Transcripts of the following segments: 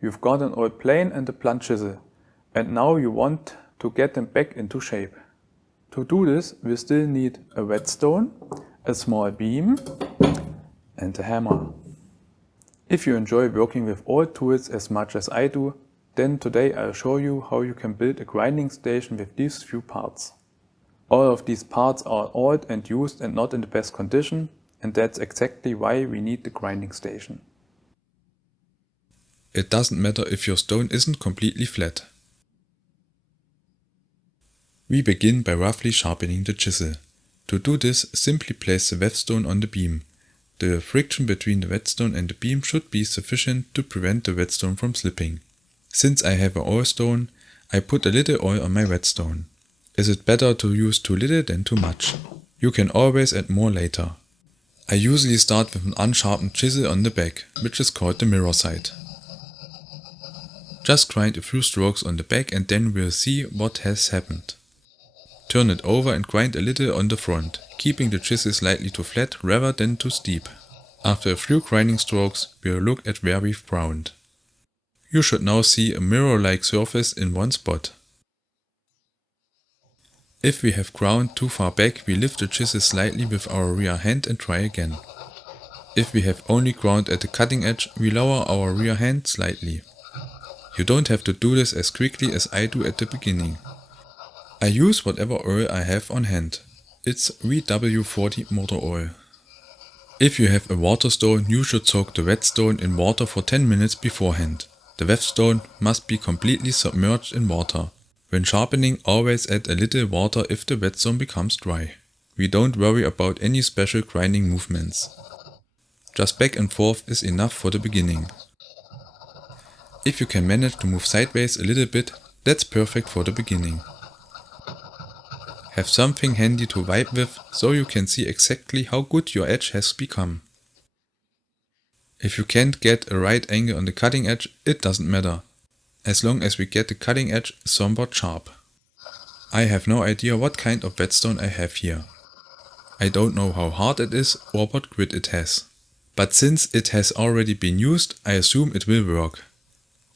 You've got an old plane and a blunt chisel, and now you want to get them back into shape. To do this, we still need a whetstone, a small beam, and a hammer. If you enjoy working with old tools as much as I do, then today I'll show you how you can build a grinding station with these few parts. All of these parts are old and used and not in the best condition, and that's exactly why we need the grinding station. It doesn't matter if your stone isn't completely flat. We begin by roughly sharpening the chisel. To do this, simply place the whetstone on the beam. The friction between the whetstone and the beam should be sufficient to prevent the whetstone from slipping. Since I have an oil stone, I put a little oil on my whetstone. Is it better to use too little than too much? You can always add more later. I usually start with an unsharpened chisel on the back, which is called the mirror side. Just grind a few strokes on the back and then we'll see what has happened. Turn it over and grind a little on the front, keeping the chisel slightly too flat rather than too steep. After a few grinding strokes, we'll look at where we've ground. You should now see a mirror-like surface in one spot. If we have ground too far back, we lift the chisel slightly with our rear hand and try again. If we have only ground at the cutting edge, we lower our rear hand slightly. You don't have to do this as quickly as I do at the beginning. I use whatever oil I have on hand. It's VW40 motor oil. If you have a water stone, you should soak the whetstone in water for 10 minutes beforehand. The whetstone must be completely submerged in water. When sharpening, always add a little water if the whetstone becomes dry. We don't worry about any special grinding movements. Just back and forth is enough for the beginning. If you can manage to move sideways a little bit, that's perfect for the beginning. Have something handy to wipe with, so you can see exactly how good your edge has become. If you can't get a right angle on the cutting edge, it doesn't matter, as long as we get the cutting edge somewhat sharp. I have no idea what kind of whetstone I have here. I don't know how hard it is or what grit it has. But since it has already been used, I assume it will work.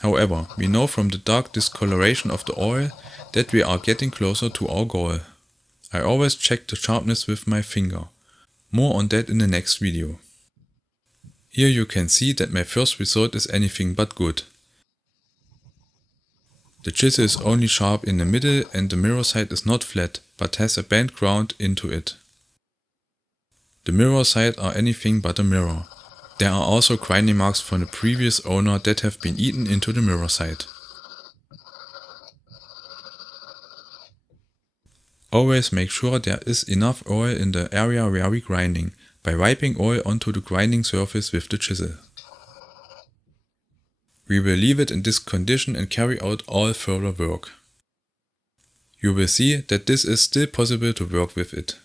However, we know from the dark discoloration of the oil that we are getting closer to our goal. I always check the sharpness with my finger. More on that in the next video. Here you can see that my first result is anything but good. The chisel is only sharp in the middle and the mirror side is not flat, but has a bent ground into it. The mirror side are anything but a mirror. There are also grinding marks from the previous owner that have been eaten into the mirror side. Always make sure there is enough oil in the area where we grinding, by wiping oil onto the grinding surface with the chisel. We will leave it in this condition and carry out all further work. You will see that this is still possible to work with it.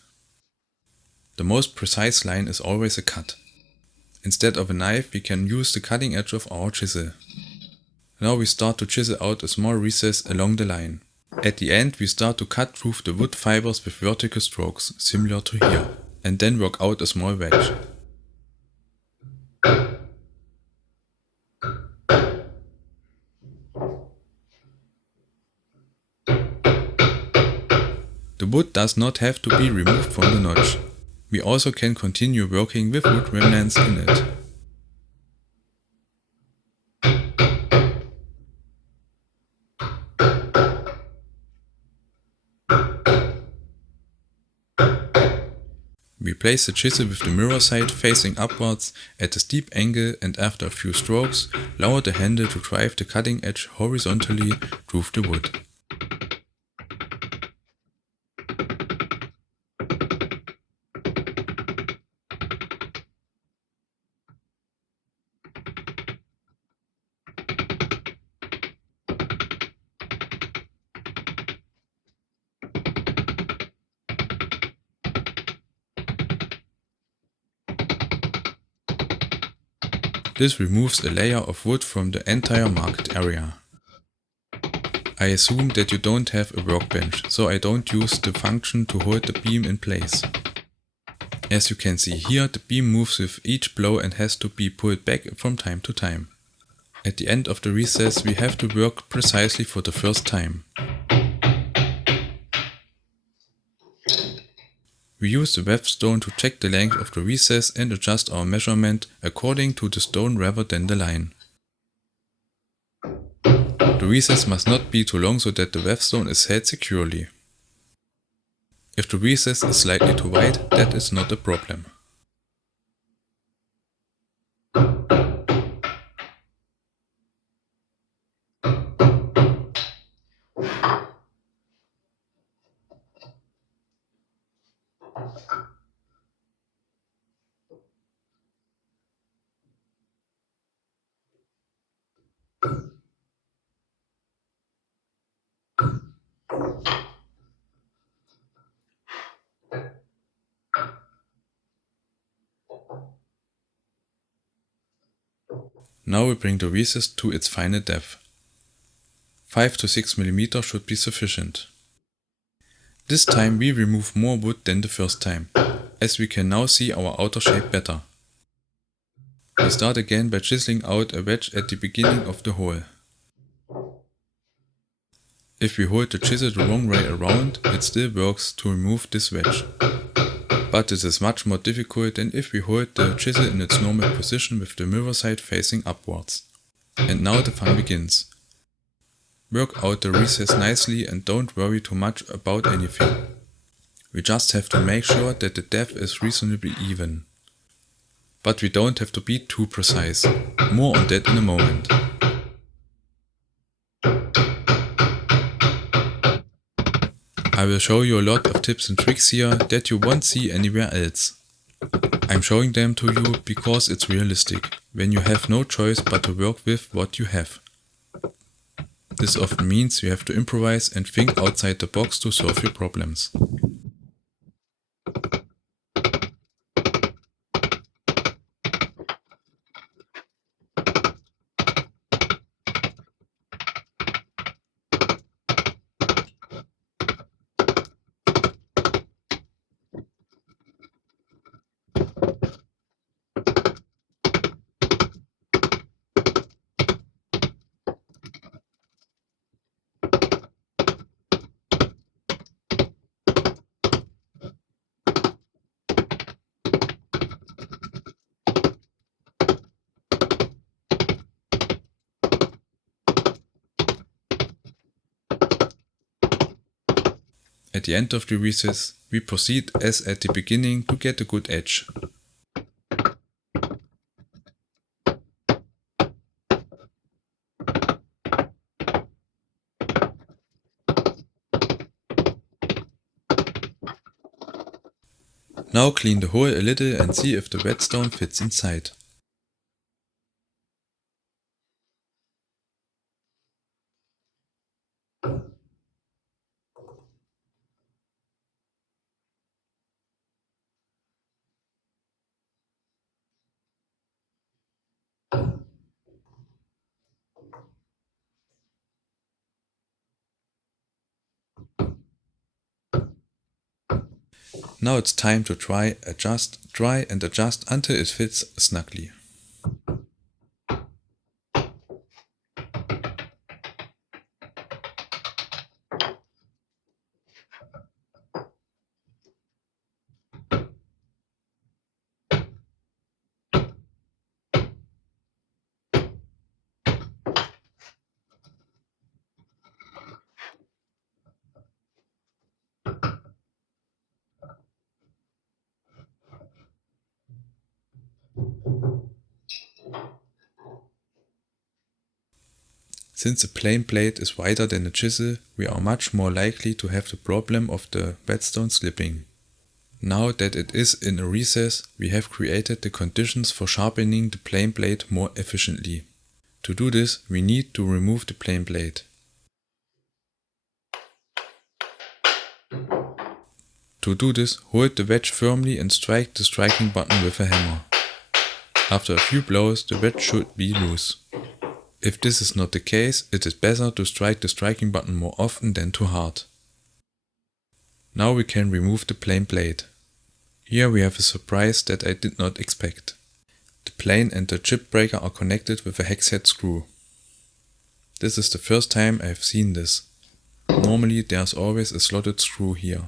The most precise line is always a cut. Instead of a knife, we can use the cutting edge of our chisel. Now we start to chisel out a small recess along the line. At the end we start to cut through the wood fibers with vertical strokes, similar to here, and then work out a small wedge. The wood does not have to be removed from the notch. We also can continue working with wood remnants in it. We place the chisel with the mirror side facing upwards at a steep angle and after a few strokes, lower the handle to drive the cutting edge horizontally through the wood. This removes a layer of wood from the entire marked area. I assume that you don't have a workbench, so I don't use the function to hold the beam in place. As you can see here, the beam moves with each blow and has to be pulled back from time to time. At the end of the recess we have to work precisely for the first time. We use the whetstone to check the length of the recess and adjust our measurement according to the stone rather than the line. The recess must not be too long so that the whetstone is held securely. If the recess is slightly too wide, that is not a problem. Now we bring the recess to its final depth. 5 to 6 mm should be sufficient. This time we remove more wood than the first time, as we can now see our outer shape better. We start again by chiseling out a wedge at the beginning of the hole. If we hold the chisel the wrong way around, it still works to remove this wedge. But this is much more difficult than if we hold the chisel in its normal position with the mirror side facing upwards. And now the fun begins. Work out the recess nicely and don't worry too much about anything. We just have to make sure that the depth is reasonably even. But we don't have to be too precise. More on that in a moment. I will show you a lot of tips and tricks here that you won't see anywhere else. I'm showing them to you because it's realistic, when you have no choice but to work with what you have. This often means you have to improvise and think outside the box to solve your problems. At the end of the recess, we proceed as at the beginning to get a good edge. Now clean the hole a little and see if the whetstone fits inside. Now it's time to dry and adjust until it fits snugly. Since the plane blade is wider than the chisel, we are much more likely to have the problem of the whetstone slipping. Now that it is in a recess, we have created the conditions for sharpening the plane blade more efficiently. To do this, we need to remove the plane blade. To do this, hold the wedge firmly and strike the striking button with a hammer. After a few blows, the wedge should be loose. If this is not the case, it is better to strike the striking button more often than too hard. Now we can remove the plane blade. Here we have a surprise that I did not expect. The plane and the chip breaker are connected with a hex head screw. This is the first time I have seen this. Normally there's always a slotted screw here.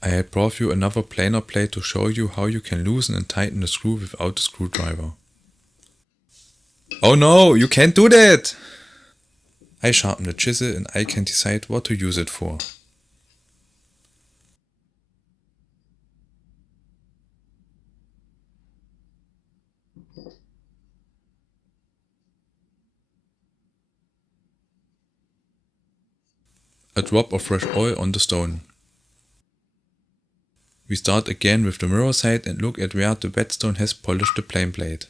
I had brought you another planer plate to show you how you can loosen and tighten the screw without a screwdriver. Oh no, you can't do that! I sharpen the chisel and I can decide what to use it for. A drop of fresh oil on the stone. We start again with the mirror side and look at where the whetstone has polished the plane plate.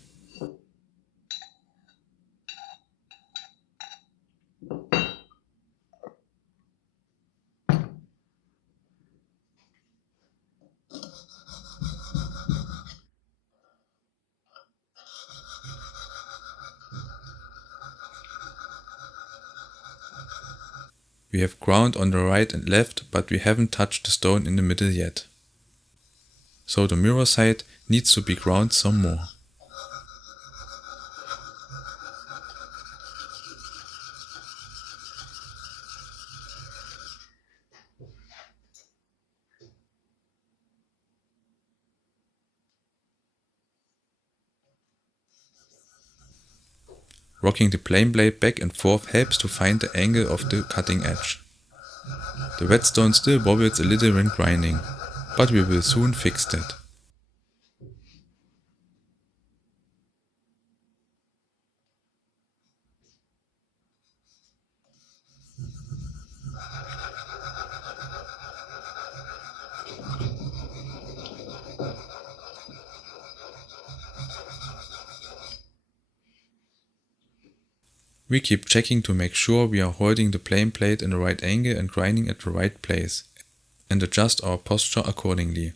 We have ground on the right and left, but we haven't touched the stone in the middle yet. So the mirror side needs to be ground some more. Rocking the plane blade back and forth helps to find the angle of the cutting edge. The whetstone still wobbles a little when grinding, but we will soon fix that. We keep checking to make sure we are holding the plane plate in the right angle and grinding at the right place, and adjust our posture accordingly.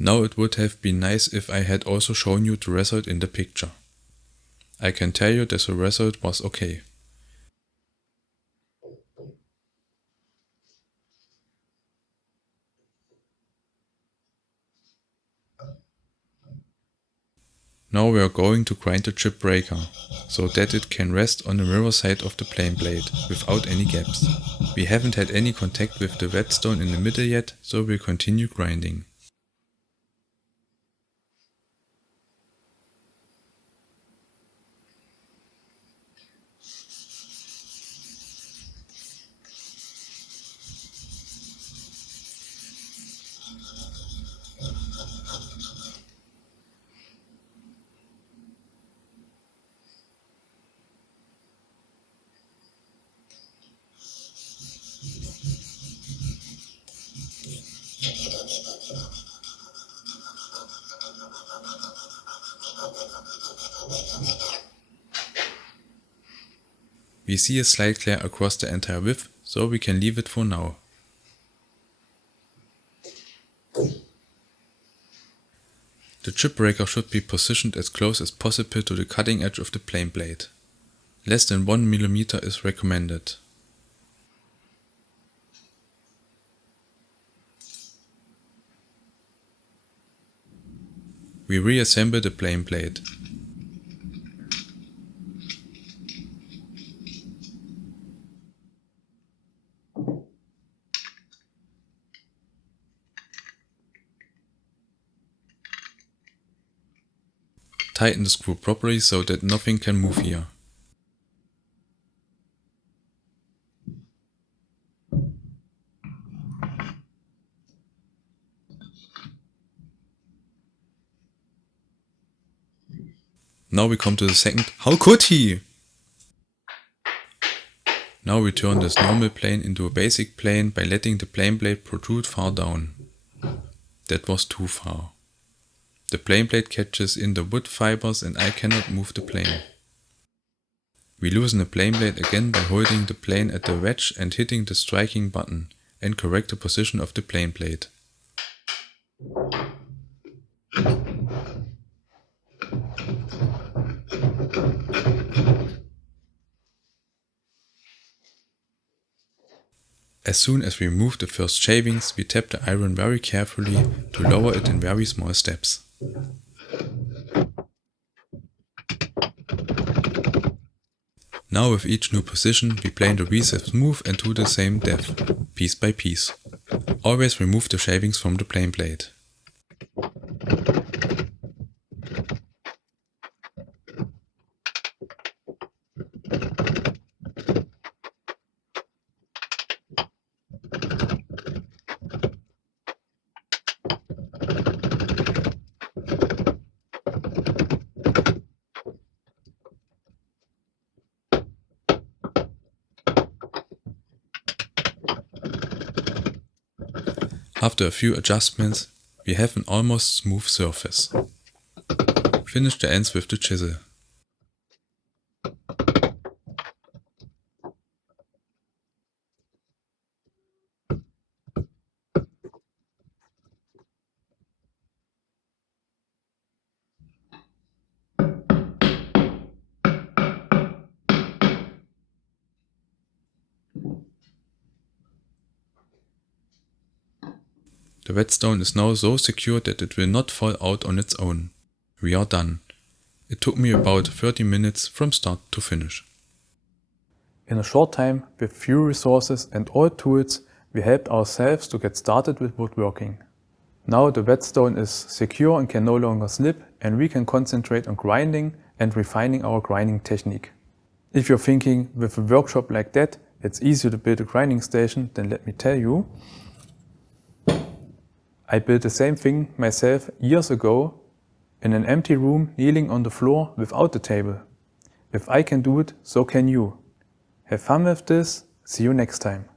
Now it would have been nice if I had also shown you the result in the picture. I can tell you that the result was okay. Now we are going to grind the chip breaker, so that it can rest on the mirror side of the plane blade, without any gaps. We haven't had any contact with the whetstone in the middle yet, so we'll continue grinding. We see a slight glare across the entire width, so we can leave it for now. The chip breaker should be positioned as close as possible to the cutting edge of the plane blade. Less than 1 mm is recommended. We reassemble the plane blade. Tighten the screw properly so that nothing can move here. Now we come to the second. How could he? Now we turn this normal plane into a basic plane by letting the plane blade protrude far down. That was too far. The plane blade catches in the wood fibers and I cannot move the plane. We loosen the plane blade again by holding the plane at the wedge and hitting the striking button and correct the position of the plane blade. As soon as we remove the first shavings, we tap the iron very carefully to lower it in very small steps. Now with each new position, we plane the recess smooth and to the same depth, piece by piece. Always remove the shavings from the plane blade. After a few adjustments, we have an almost smooth surface. Finish the ends with the chisel. The whetstone is now so secure that it will not fall out on its own. We are done. It took me about 30 minutes from start to finish. In a short time, with few resources and old tools, we helped ourselves to get started with woodworking. Now the whetstone is secure and can no longer slip, and we can concentrate on grinding and refining our grinding technique. If you're thinking, with a workshop like that, it's easy to build a grinding station, then let me tell you. I built the same thing myself years ago in an empty room, kneeling on the floor without the table. If I can do it, so can you. Have fun with this, see you next time.